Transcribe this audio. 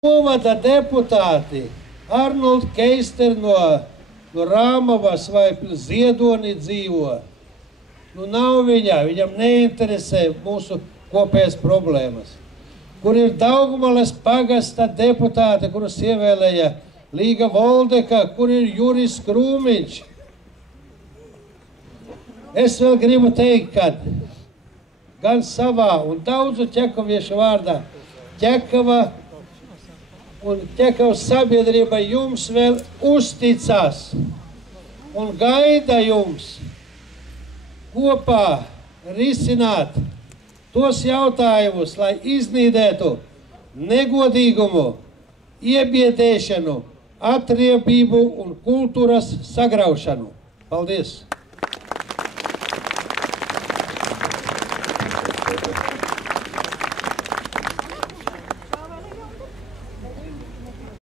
novada deputāti Arnolds Keister no Rāmavas vai Ziedonī dzīvo. Nu nav viņam neinteresē mūsu kopējas problēmas. Kur ir Daugavas pagasta deputāte, kurus ievēlēja Līga Voldeka, kur ir Juris Krūmiņš. Es vēl gribu teikt, ka gan savā un daudzu ķekaviešu vārdā Ķekava un Ķekavas sabiedrība jums vēl uzticās un gaida jums kopā risināt tos jautājumus, lai iznīdētu negodīgumu, iebiedēšanu, atriebību un kultūras sagraušanu. Paldies!